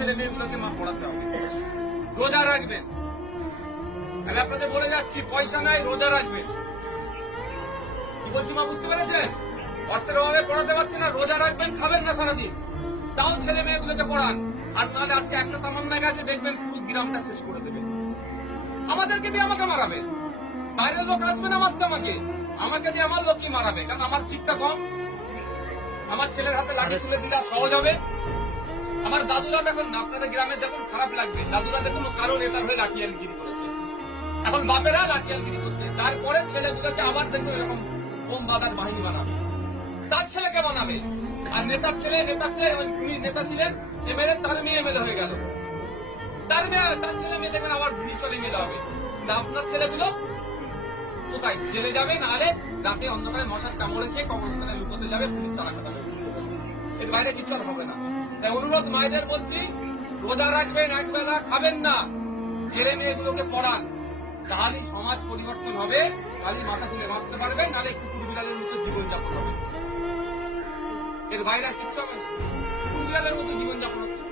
ছেলে মেয়েগুলোকে মা পড়াতে হবে। রোজা রাখবেন, আমি আপনাদের বলে যাচ্ছি, পয়সা নাই, রোজা রাখবেন। কি বলছি মা, বুঝতে পেরেছেন? অর্থের অভাবে পড়াতে পারছে না, রোজা রাখবেন, খাবেন না সারাদিন, তাও ছেলে মেয়েগুলোকে পড়ান। আর নাহলে আজকে একটা তামান্না গেছে, দেখবেন পুরো গ্রামটা শেষ করে দেবে। আমাদেরকে দিয়ে আমাকে মারাবে, বাইরের লোক আসবে না মারতে আমাকে দিয়ে আমার লোককে মারাবে, কারণ আমার শিক্ষা কম। আমার ছেলের হাতে লাঠি তুলে দিলে সহজ হবে। আমার দাদুরা দেখুন, আপনাদের গ্রামে দেখুন, খারাপ লাগবে, দাদুরা দেখুন কারো নেতার হয়ে লাঠিয়ালগিরি করেছে, এখন বাপেরা লাঠিয়ালগিরি করছে, তারপরে ছেলেগুলোকে আবার দেখুন এরকম বোম বাঁধার বাহিনী বানাবে, তার ছেলেকে বানাবে। আর নেতার ছেলে উনি নেতা ছিলেন, এমএলএ, তার মেয়ে এমএলএ হয়ে গেল, তার ছেলে মেয়ে দেখবেন আবার চলে মেয়ে যাবে। আপনার ছেলেগুলো কোথায়? জেলে যাবে, নাহলে রাতে অন্ধকারে মশার কামড়ে খেয়ে কবরস্থানে লুকোতে যাবে, পুলিশ তারা কাটাবে। এর বাইরে কিছু আর হবে না। তাই অনুরোধ মায়েদের বলছি, রোজা রাখবেন, একবেলা খাবেন না, ছেলে মেয়েগুলোকে পড়ান, তাহলেই সমাজ পরিবর্তন হবে, তাহলেই মাথা তুলে বাঁচতে পারবে, নাহলে কুকুর বিড়ালের মতো জীবনযাপন হবে। এর বাইরে আর কিচ্ছু হবে না, কুকুর বিড়ালের মতো জীবনযাপন হবে।